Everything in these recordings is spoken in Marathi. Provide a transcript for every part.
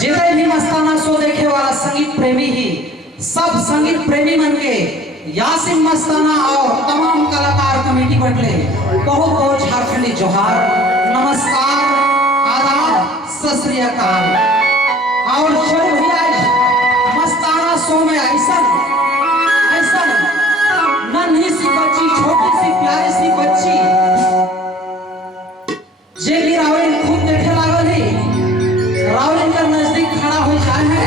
जितने भी मस्ताना शो देखे वाला संगीत प्रेमी ही सब संगीत प्रेमी मन के यासिन मस्ताना और तमाम कलाकार कमेटी बटले बहुत बहुत झारखंडी जोहार, नमस्कार, आदाब, सत श्री अकाल। और चलो भी आज मस्ताना शो में ऐसा नन्ही सी बच्ची, छोटी सी प्यारी सी बच्ची जे भी रावण खूब देखे लागल है, रावण के नजदीक खड़ा हो जाए है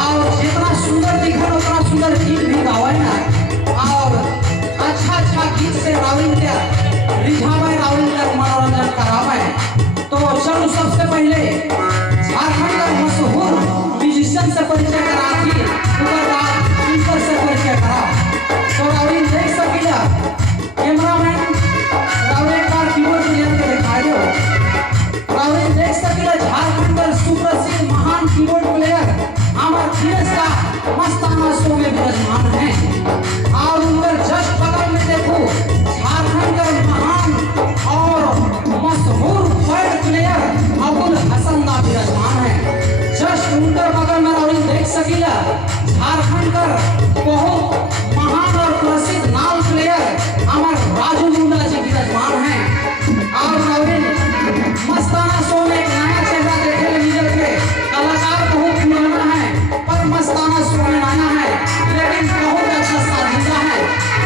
और जितना सुंदर दिखल उतना सुंदर गीत भी गावे ना और अच्छा गीत से रावण के रिझावे, रावण का मनोरंजन करावे। तो चलो सबसे पहले झारखंड का मशहूर म्यूजिशियन से परिचय करा दी, उसके बाद सिंगर से परिचय करा। तो रावण देख सकिला कैमरामैन रावण का कीबोर्ड प्लेयर के दिखा दो। रावण देख सकिला झारखंड का सुप्रसिद्ध महान कीबोर्ड प्लेयर अमर धीरज का मस्ताना शो में विराजमान है। और उनके जस्ट बगल में देखो झारखंड का महान और मशहूर वर्ल्ड प्लेयर अबुल हसन का विराजमान है। जस्ट उनके बगल में रावण देख सकिला झारखंड का बहुत महान और प्रसिद्ध नाल प्लेयर अमर राजू मुंडा जी विराजमान है। और रावण मस्ताना शो में एक नया चेहरा देखे मिल के कलाकार बहुत पुराना है पर मस्ताना शो में नया है लेकिन बहुत अच्छा साजिदा है।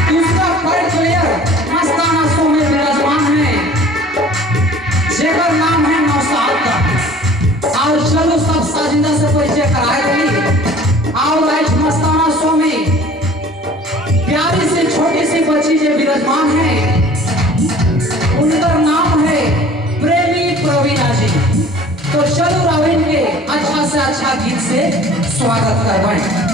दूसरा वर्ल्ड प्लेयर मस्ताना शो में विराजमान है जेकर नाम है नौशाद का। और चलो सब साजिदा से परिचय कराए देली। और आज मस्ताना शो में प्यारी सी छोटी सी बच्ची जो विराजमान है उनका नाम है प्रेमी प्रवीणा जी। तो चलो रावण के अच्छा से अच्छा गीत से स्वागत करवाएं।